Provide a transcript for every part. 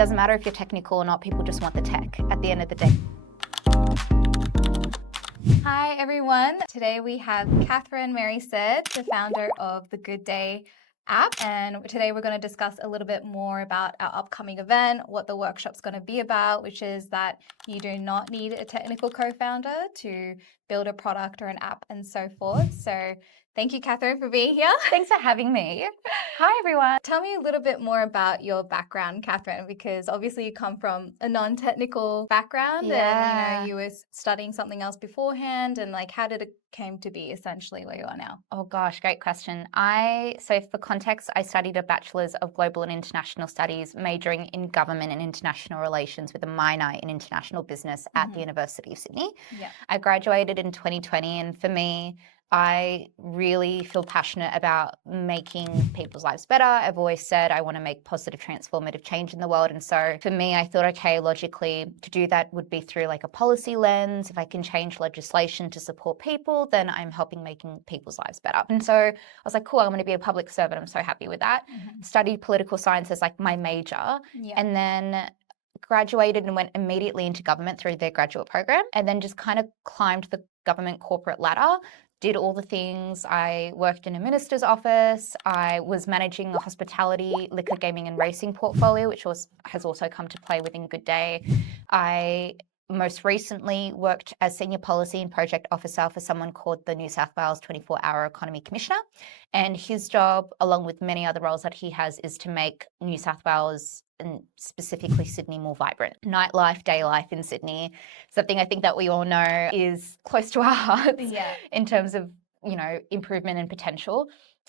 doesn't matter if you're technical or not, people just want the tech at the end of the day. Hi everyone. Today we have Catherine Mary Said, the founder of the Gooday app, and today we're going to discuss a little bit more about our upcoming event, what the workshop's going to be about, which is that you do not need a technical co-founder to build a product or an app and so forth. So thank you, Catherine, for being here. Thanks for having me. Hi, everyone. Tell me a little bit more about your background, Catherine, because obviously you come from a non-technical background and you were studying something else beforehand, and like how did it came to be essentially where you are now? Oh gosh, great question. So for context, I studied a Bachelor's of Global and International Studies, majoring in Government and International Relations with a minor in International Business at the University of Sydney. Yeah. I graduated in 2020, and for me, I really feel passionate about making people's lives better. I've always said I want to make positive, transformative change in the world. And so for me, I thought, okay, logically, to do that would be through like a policy lens. If I can change legislation to support people, then I'm helping making people's lives better. And so I was like, cool, I'm going to be a public servant. I'm so happy with that. Studied political science as like my major. And then graduated and went immediately into government through their graduate program, and then just kind of climbed the government corporate ladder. Did all the things. I worked in a minister's office. I was managing a hospitality, liquor, gaming and racing portfolio, which has also come to play within Gooday. I most recently worked as Senior Policy and Project Officer for someone called the New South Wales 24-Hour Economy Commissioner. And his job, along with many other roles that he has, is to make New South Wales and specifically Sydney more vibrant. Nightlife, day life in Sydney, something I think that we all know is close to our hearts in terms of, improvement and potential.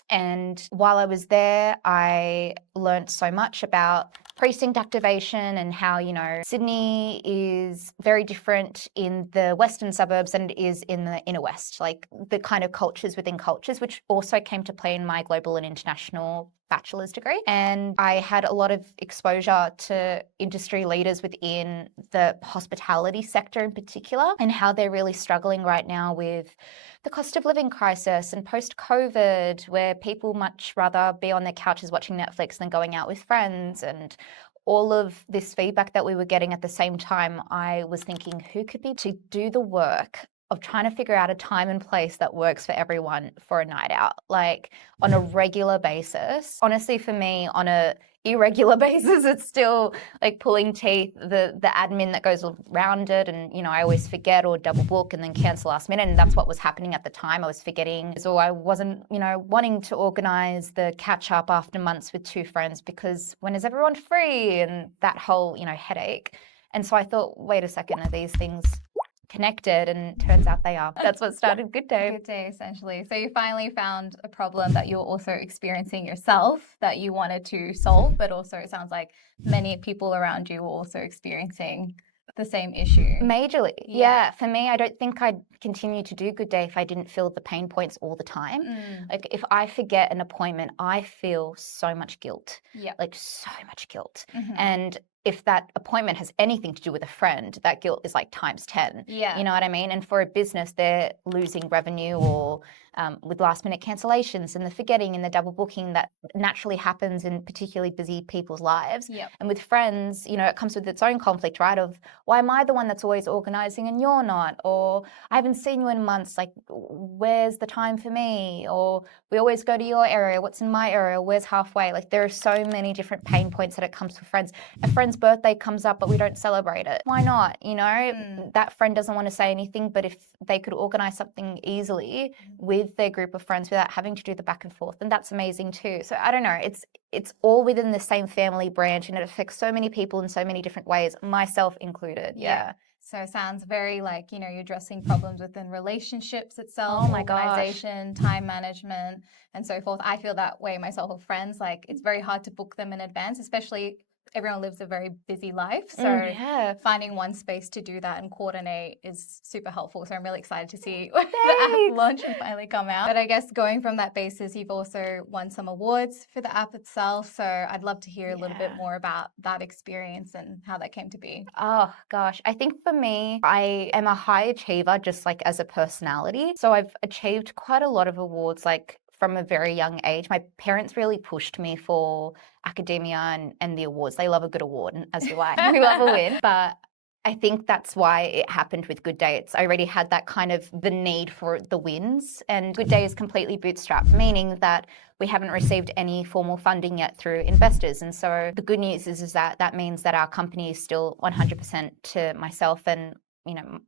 And while I was there, I learned so much about precinct activation and how, Sydney is very different in the western suburbs than it is in the inner west, like the kind of cultures within cultures, which also came to play in my global and international bachelor's degree. And I had a lot of exposure to industry leaders within the hospitality sector in particular, and how they're really struggling right now with the cost of living crisis and post-COVID, where people much rather be on their couches watching Netflix than going out with friends. And all of this feedback that we were getting at the same time, I was thinking, who could be to do the work of trying to figure out a time and place that works for everyone for a night out, like on a regular basis. Honestly, for me, on a irregular basis, it's still like pulling teeth, the admin that goes around it. And, I always forget or double book and then cancel last minute. And that's what was happening at the time. I was forgetting. So I wasn't, wanting to organize the catch up after months with two friends, because when is everyone free, and that whole, headache. And so I thought, wait a second, are these things connected? And turns out they are. That's what started Gooday. Gooday, essentially. So you finally found a problem that you're also experiencing yourself that you wanted to solve, but also it sounds like many people around you were also experiencing the same issue. Majorly. Yeah. For me, I don't think I'd continue to do Gooday if I didn't feel the pain points all the time. Like if I forget an appointment, I feel so much guilt. Like so much guilt. And if that appointment has anything to do with a friend, that guilt is like times 10. You know what I mean? And for a business, they're losing revenue or with last minute cancellations and the forgetting and the double booking that naturally happens in particularly busy people's lives. And with friends, it comes with its own conflict, right? Of why am I the one that's always organizing and you're not? Or I haven't seen you in months, like where's the time for me? Or we always go to your area, what's in my area, where's halfway? Like there are so many different pain points that it comes with friends. A friend's birthday comes up but we don't celebrate it. Why not? That friend doesn't want to say anything, but if they could organize something easily with their group of friends without having to do the back and forth, then that's amazing too. So I don't know, it's all within the same family branch, and it affects so many people in so many different ways, myself included. So it sounds very like, you're addressing problems within relationships itself, organization, time management, and so forth. I feel that way myself with friends. Like it's very hard to book them in advance, especially everyone lives a very busy life. So finding one space to do that and coordinate is super helpful. So I'm really excited to see the app launch and finally come out. But I guess going from that basis, you've also won some awards for the app itself. So I'd love to hear a little bit more about that experience and how that came to be. Oh gosh, I think for me, I am a high achiever just like as a personality. So I've achieved quite a lot of awards, like from a very young age. My parents really pushed me for academia and the awards. They love a good award, as do I. We love a win. But I think that's why it happened with Gooday. I already had that kind of the need for the wins, and Gooday is completely bootstrapped, meaning that we haven't received any formal funding yet through investors. And so the good news is that that means that our company is still 100% to myself and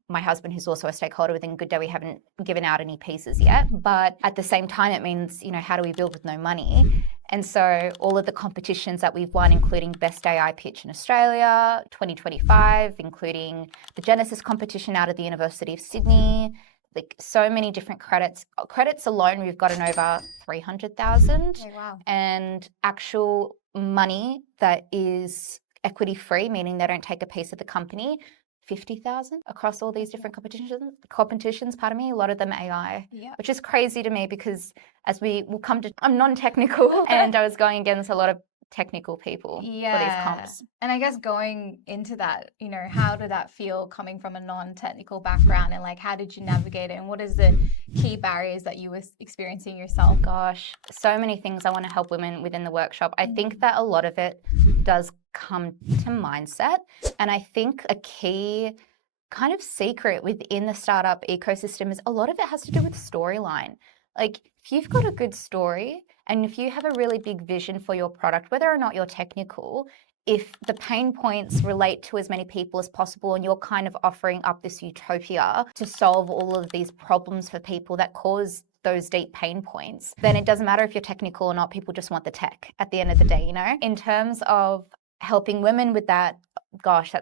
my husband, who's also a stakeholder within Gooday. We haven't given out any pieces yet, but at the same time, it means, how do we build with no money? And so all of the competitions that we've won, including Best AI Pitch in Australia 2025, including the Genesis competition out of the University of Sydney, like so many different credits. Credits alone, we've gotten over 300,000. Oh, wow. And actual money that is equity free, meaning they don't take a piece of the company, 50,000 across all these different competitions, a lot of them AI, which is crazy to me because as we will come to, I'm non-technical and I was going against a lot of technical people for these comps. And I guess going into that, how did that feel coming from a non-technical background, and like how did you navigate it, and what is the key barriers that you were experiencing yourself? Gosh, so many things I want to help women within the workshop. I think that a lot of it does come to mindset, and I think a key kind of secret within the startup ecosystem is a lot of it has to do with storyline. Like if you've got a good story and if you have a really big vision for your product, whether or not you're technical, if the pain points relate to as many people as possible and you're kind of offering up this utopia to solve all of these problems for people that cause those deep pain points, then it doesn't matter if you're technical or not, people just want the tech at the end of the day, In terms of helping women with that, gosh,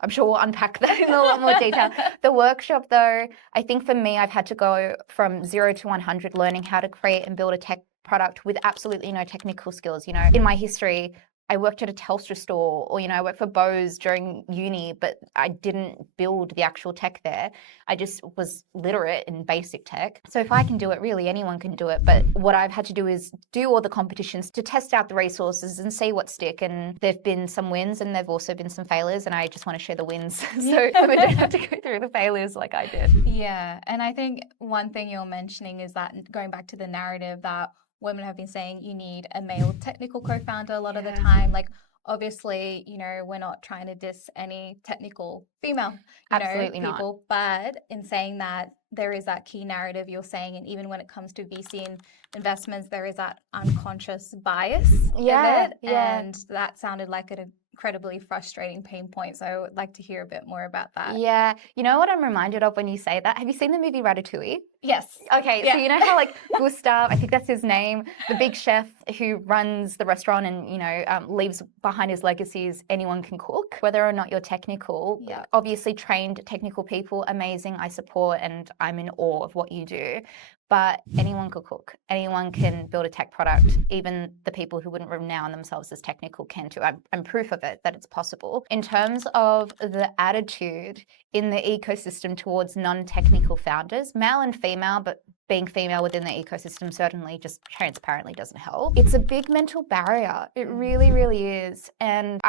I'm sure we'll unpack that in a lot more detail. The workshop though, I think for me, I've had to go from 0 to 100 learning how to create and build a tech product with absolutely no technical skills. In my history, I worked at a Telstra store, or I worked for Bose during uni, but I didn't build the actual tech there. I just was literate in basic tech. So if I can do it, really anyone can do it. But what I've had to do is do all the competitions to test out the resources and see what stick. And there've been some wins and there've also been some failures, and I just want to share the wins so we don't have to go through the failures like I did. Yeah, and I think one thing you're mentioning is that going back to the narrative that women have been saying you need a male technical co-founder a lot of the time. Like, obviously, we're not trying to diss any technical female people, but in saying that, there is that key narrative you're saying, and even when it comes to VC investments, there is that unconscious bias of it, and that sounded like an incredibly frustrating pain point. So I would like to hear a bit more about that. Yeah. You know what I'm reminded of when you say that? Have you seen the movie Ratatouille? Yes. Okay, so you know how like Gustav, I think that's his name, the big chef who runs the restaurant and, leaves behind his legacies, anyone can cook, whether or not you're technical. Obviously trained technical people, amazing, I support and I'm in awe of what you do. But anyone could cook. Anyone can build a tech product. Even the people who wouldn't renown themselves as technical can too. I'm proof of it, that it's possible. In terms of the attitude in the ecosystem towards non-technical founders, male and female, but being female within the ecosystem certainly just transparently doesn't help. It's a big mental barrier. It really, really is. And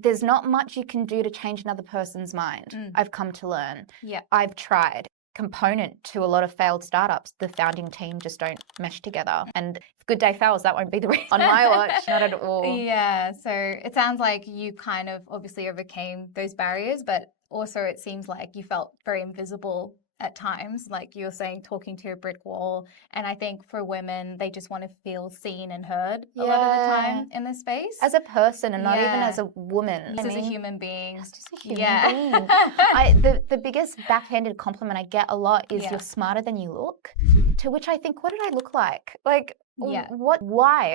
there's not much you can do to change another person's mind. I've come to learn. I've tried. Component to a lot of failed startups, the founding team just don't mesh together. And if Gooday fails, that won't be the reason on my watch, not at all. Yeah, so it sounds like you kind of obviously overcame those barriers, but also it seems like you felt very invisible at times, like you were saying, talking to a brick wall. And I think for women, they just want to feel seen and heard a lot of the time in this space. As a person and not even as a woman. Just as a human being. Just a human being. The biggest backhanded compliment I get a lot is you're smarter than you look. To which I think, what did I look like? Like, what, why?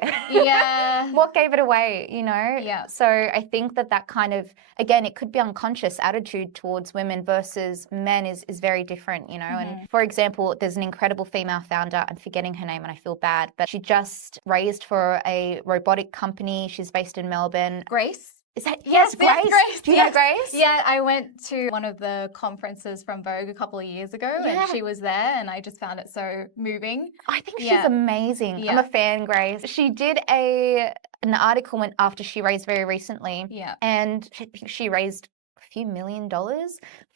What gave it away, So I think that kind of, again, it could be unconscious attitude towards women versus men is very different, And for example, there's an incredible female founder, I'm forgetting her name and I feel bad, but she just raised for a robotic company. She's based in Melbourne. Grace? Is that Grace? Do you know Grace? Yeah, I went to one of the conferences from Vogue a couple of years ago and she was there and I just found it so moving. I think she's amazing. I'm a fan, Grace. She did an article after she raised very recently and she raised a few $1 million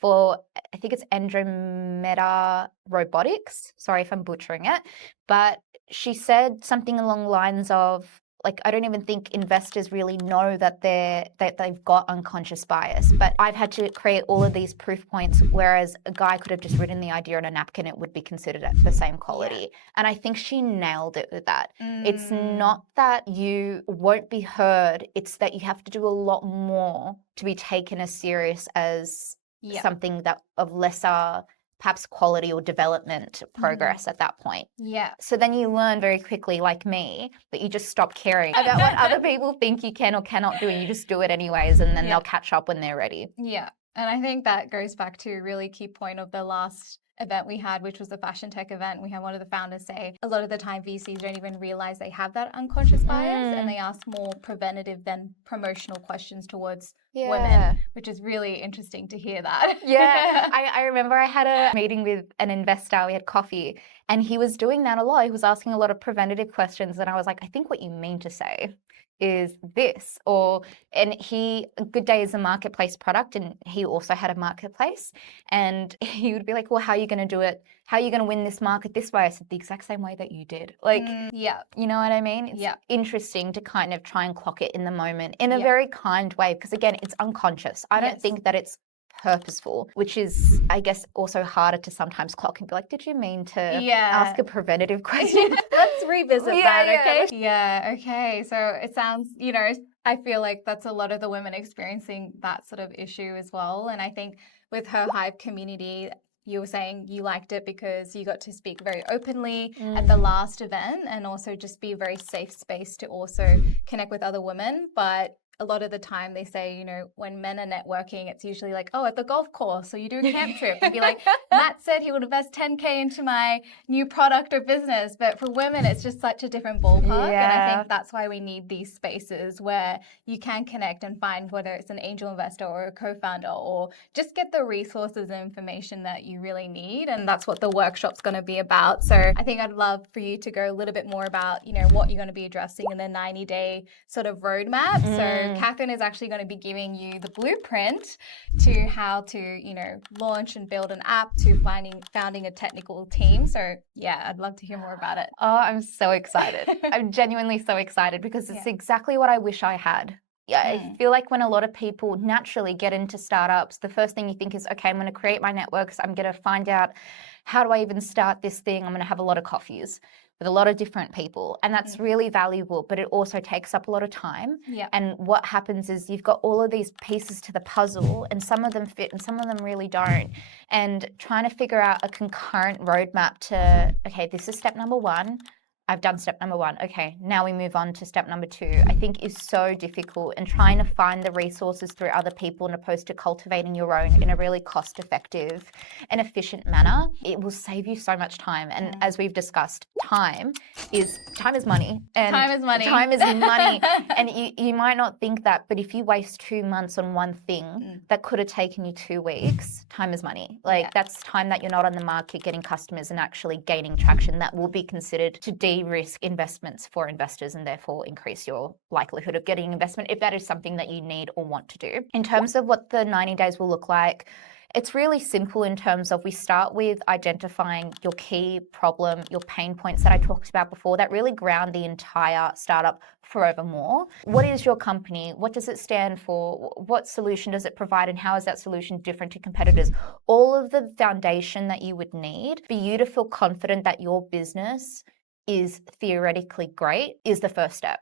for, I think it's Andromeda Robotics. Sorry if I'm butchering it, but she said something along the lines of, like, I don't even think investors really know that they've got unconscious bias, but I've had to create all of these proof points, whereas a guy could have just written the idea on a napkin, it would be considered at the same quality. And I think she nailed it with that. It's not that you won't be heard, it's that you have to do a lot more to be taken as serious as something that of lesser perhaps quality or development progress at that point. So then you learn very quickly, like me, that you just stop caring about what other people think you can or cannot do, and you just do it anyways, and then they'll catch up when they're ready. Yeah. And I think that goes back to a really key point of the last event we had, which was the fashion tech event. We had one of the founders say a lot of the time VCs don't even realize they have that unconscious bias, and they ask more preventative than promotional questions towards women, which is really interesting to hear that. I remember I had a meeting with an investor, we had coffee, and he was doing that a lot. He was asking a lot of preventative questions, and I was like, I think what you mean to say is this, and Gooday is a marketplace product, and he also had a marketplace, and he would be like, well, how are you going to do it? How are you going to win this market this way? I said, the exact same way that you did. Like, you know what I mean? It's interesting to kind of try and clock it in the moment in a very kind way, because again, it's unconscious. I don't think that it's purposeful, which is, I guess, also harder to sometimes clock and be like, did you mean to ask a preventative question? Let's revisit that, okay? Okay. So it sounds, I feel like that's a lot of the women experiencing that sort of issue as well. And I think with HerHive community, you were saying you liked it because you got to speak very openly at the last event, and also just be a very safe space to also connect with other women. But a lot of the time they say, when men are networking, it's usually like, oh, at the golf course, or you do a camp trip, and be like, Matt said he would invest 10K into my new product or business. But for women, it's just such a different ballpark. And I think that's why we need these spaces where you can connect and find, whether it's an angel investor or a co-founder, or just get the resources and information that you really need. And that's what the workshop's going to be about. So I think I'd love for you to go a little bit more about, what you're going to be addressing in the 90-day sort of roadmap. So Catherine is actually going to be giving you the blueprint to how to, launch and build an app, to founding a technical team. So I'd love to hear more about it. Oh, I'm so excited. I'm genuinely so excited, because it's exactly what I wish I had. I feel like when a lot of people naturally get into startups, the first thing you think is, okay, I'm going to create my networks. I'm going to find out, how do I even start this thing? I'm going to have a lot of coffees with a lot of different people. And that's really valuable, but it also takes up a lot of time. And what happens is you've got all of these pieces to the puzzle, and some of them fit and some of them really don't. And trying to figure out a concurrent roadmap to, okay, this is step number 1. I've done step number 1. Okay, now we move on to step number 2, I think is so difficult. And trying to find the resources through other people, and opposed to cultivating your own in a really cost-effective and efficient manner, it will save you so much time. And as we've discussed, time is money. And time is money. Time is money. And you might not think that, but if you waste 2 months on one thing that could have taken you 2 weeks, time is money. Like that's time that you're not on the market getting customers and actually gaining traction. That will be considered to de-risk investments for investors, and therefore increase your likelihood of getting investment if that is something that you need or want to do. In terms of what the 90 days will look like, it's really simple in terms of, we start with identifying your key problem, your pain points that I talked about before, that really ground the entire startup forevermore. What is your company? What does it stand for? What solution does it provide? And how is that solution different to competitors? All of the foundation that you would need for you to feel confident that your business is theoretically great is the first step.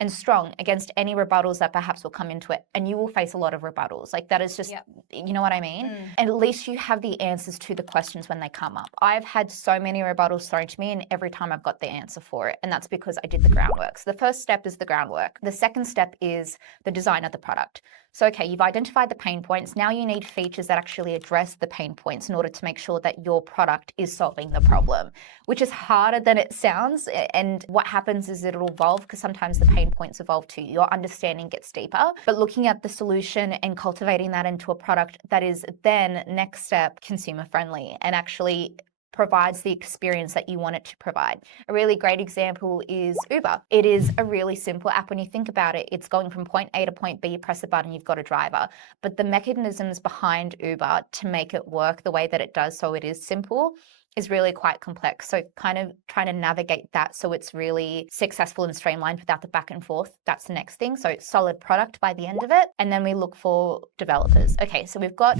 And strong against any rebuttals that perhaps will come into it. And you will face a lot of rebuttals. Like that is just, you know what I mean? And at least you have the answers to the questions when they come up. I've had so many rebuttals thrown to me, and every time I've got the answer for it. And that's because I did the groundwork. So the first step is the groundwork. The second step is the design of the product. So, okay, you've identified the pain points. Now you need features that actually address the pain points in order to make sure that your product is solving the problem, which is harder than it sounds. And what happens is it'll evolve, because sometimes the pain points evolve too. Your understanding gets deeper, but looking at the solution and cultivating that into a product that is then, next step, consumer friendly and actually provides the experience that you want it to provide. A really great example is Uber. It is a really simple app when you think about it. It's going from point A to point B, you press a button, you've got a driver. But the mechanisms behind Uber to make it work the way that it does, so it is simple, is really quite complex. So kind of trying to navigate that so it's really successful and streamlined without the back and forth. That's the next thing. So solid product by the end of it. And then we look for developers. Okay, so we've got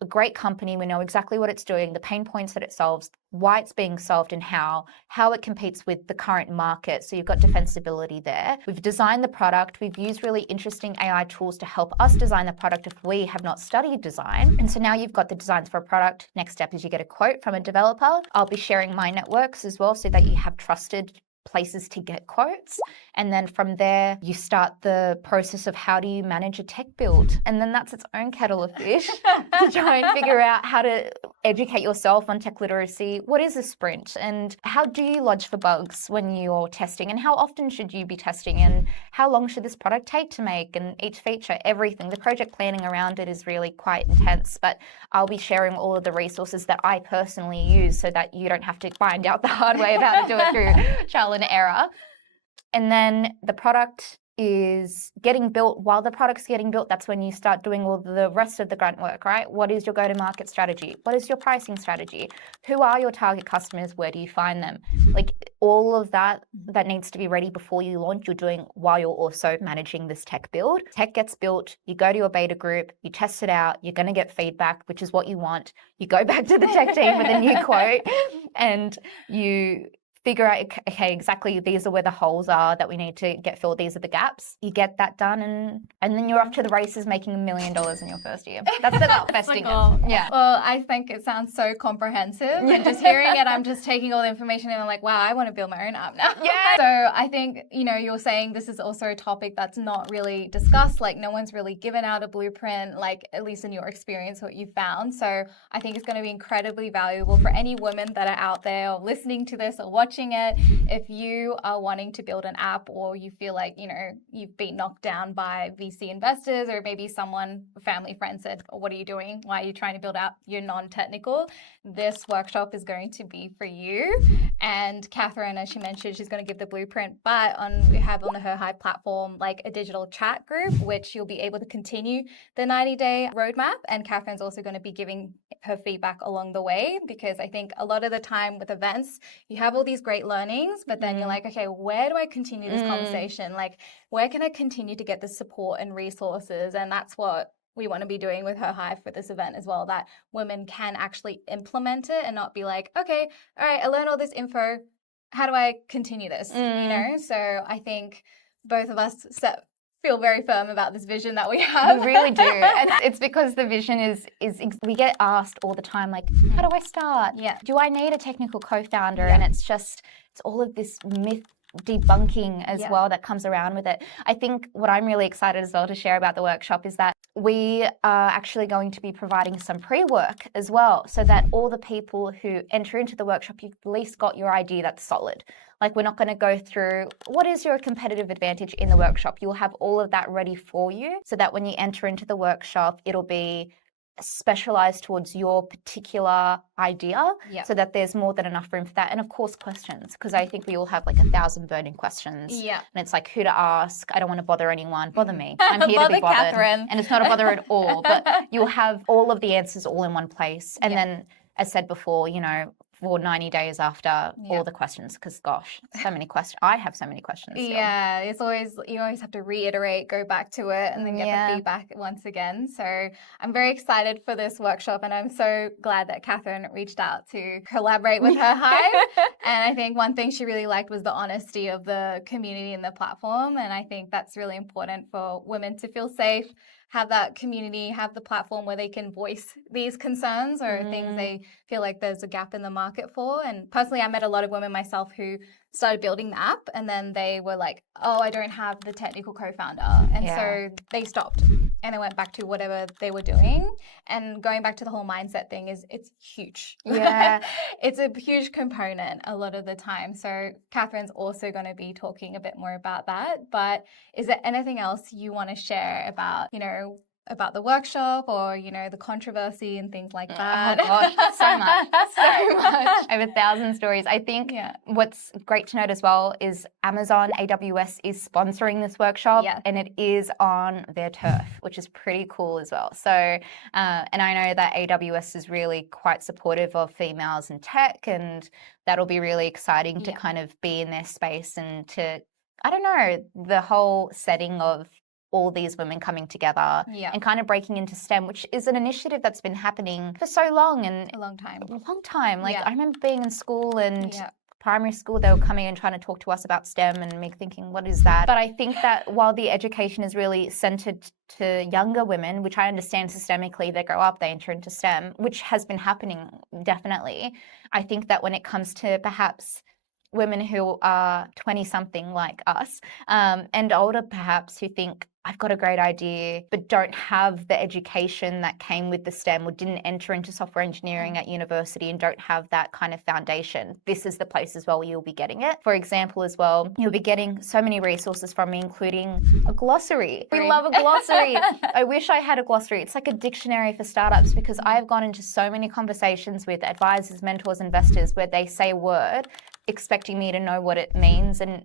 a great company. We know exactly what it's doing, the pain points that it solves, why it's being solved, and how it competes with the current market. So you've got defensibility there. We've designed the product. We've used really interesting AI tools to help us design the product if we have not studied design. And so now you've got the designs for a product. Next step is you get a quote from a developer. I'll be sharing my networks as well so that you have trusted places to get quotes. And then from there, you start the process of how do you manage a tech build? And then that's its own kettle of fish to try and figure out how to educate yourself on tech literacy. What is a sprint? And how do you lodge for bugs when you're testing? And how often should you be testing? And how long should this product take to make? And each feature, everything. The project planning around it is really quite intense, but I'll be sharing all of the resources that I personally use so that you don't have to find out the hard way of how to do it through trial and error. And then the product is getting built. While the product's getting built, that's when you start doing all the rest of the grunt work, right? What is your go-to-market strategy? What is your pricing strategy? Who are your target customers? Where do you find them? Like all of that needs to be ready before you launch, you're doing while you're also managing this tech build. Tech gets built, you go to your beta group, you test it out, you're going to get feedback, which is what you want. You go back to the tech team with a new quote and you figure out, okay, exactly these are where the holes are that we need to get filled. These are the gaps. You get that done, and then you're off to the races making $1 million in your first year. That's the goal. Besting it. Yeah. Well, I think it sounds so comprehensive. And just hearing it, I'm just taking all the information and I'm like, wow, I want to build my own app now. Yeah. So I think, you're saying this is also a topic that's not really discussed. Like no one's really given out a blueprint, like at least in your experience, what you found. So I think it's going to be incredibly valuable for any women that are out there or listening to this or watching it. If you are wanting to build an app or you feel like, you've been knocked down by VC investors or maybe someone, a family friend said, oh, what are you doing? Why are you trying to build out? You're non-technical. This workshop is going to be for you. And Catherine, as she mentioned, she's going to give the blueprint, but we have on the HerHive platform, like a digital chat group, which you'll be able to continue the 90-day roadmap. And Catherine's also going to be giving her feedback along the way, because I think a lot of the time with events, you have all these great learnings, but then you're like, okay, where do I continue this conversation? Like, where can I continue to get the support and resources? And that's what we want to be doing with HerHive for this event as well, that women can actually implement it and not be like, okay, all right, I learned all this info. How do I continue this? So I think both of us feel very firm about this vision that we have. We really do. And it's because the vision is we get asked all the time, like, how do I start? Yeah. Do I need a technical co-founder? And it's all of this myth debunking as well that comes around with it. I think what I'm really excited as well to share about the workshop is that we are actually going to be providing some pre-work as well, so that all the people who enter into the workshop, you've at least got your idea that's solid. Like, we're not going to go through what is your competitive advantage in the workshop. You'll have all of that ready for you so that when you enter into the workshop, it'll be specialized towards your particular idea, so that there's more than enough room for that. And of course, questions, because I think we all have like 1,000 burning questions. Yeah. And it's like, who to ask? I don't want to bother anyone. Bother me. I'm here to be bothered. Catherine. And it's not a bother at all, but you'll have all of the answers all in one place. And then, as said before, for 90 days after all the questions, because gosh, so many questions. I have so many questions still. Yeah, you always have to reiterate, go back to it, and then get the feedback once again. So I'm very excited for this workshop, and I'm so glad that Catherine reached out to collaborate with HerHive. And I think one thing she really liked was the honesty of the community and the platform, and I think that's really important for women to feel safe, have that community, have the platform where they can voice these concerns or things they feel like there's a gap in the market for. And personally, I met a lot of women myself who started building the app and then they were like, oh, I don't have the technical co-founder. And so they stopped and they went back to whatever they were doing. And going back to the whole mindset thing it's huge. Yeah. It's a huge component a lot of the time. So Catherine's also going to be talking a bit more about that. But is there anything else you want to share about, about the workshop or, you know, the controversy and things like that? Oh gosh, so much, so much. I have 1,000 stories. I think what's great to note as well is Amazon AWS is sponsoring this workshop and it is on their turf, which is pretty cool as well. So, and I know that AWS is really quite supportive of females in tech, and that'll be really exciting to kind of be in their space and to, I don't know, the whole setting of all these women coming together and kind of breaking into STEM, which is an initiative that's been happening for so long. And a long time. Like I remember being in school and primary school, they were coming and trying to talk to us about STEM and me thinking, what is that? But I think that while the education is really centered to younger women, which I understand systemically, they grow up, they enter into STEM, which has been happening definitely. I think that when it comes to perhaps women who are 20-something like us and older perhaps, who think, I've got a great idea, but don't have the education that came with the STEM or didn't enter into software engineering at university and don't have that kind of foundation. This is the place as well where you'll be getting it. For example, as well, you'll be getting so many resources from me, including a glossary. We love a glossary. I wish I had a glossary. It's like a dictionary for startups, because I've gone into so many conversations with advisors, mentors, investors where they say a word expecting me to know what it means, and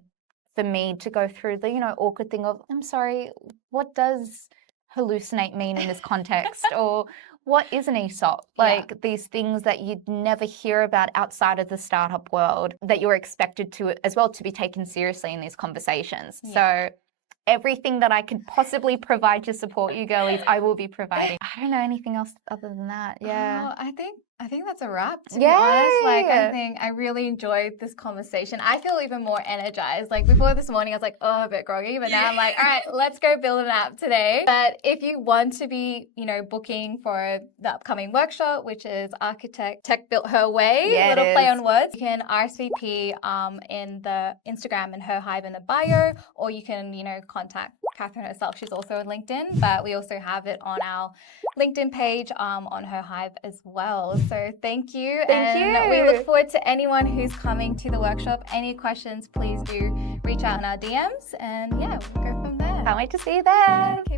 for me to go through the, you know, awkward thing of, I'm sorry, what does hallucinate mean in this context? Or what is an ESOP? Like these things that you'd never hear about outside of the startup world that you're expected to as well to be taken seriously in these conversations. So everything that I could possibly provide to support you girlies, I will be providing. I don't know anything else other than that. I think that's a wrap, to be honest. Like, I think I really enjoyed this conversation. I feel even more energized. Like before this morning, I was like, oh, a bit groggy, but now I'm like, all right, let's go build an app today. But if you want to be, you know, booking for the upcoming workshop, which is Architect Tech Built Her Way, little play on words, you can RSVP in the Instagram and HerHive in the bio, or you can, you know, contact Catherine herself. She's also on LinkedIn, but we also have it on our LinkedIn page on HerHive as well. So thank you. Thank you. We look forward to anyone who's coming to the workshop. Any questions, please do reach out in our DMs, and we'll go from there. Can't wait to see you there. Okay.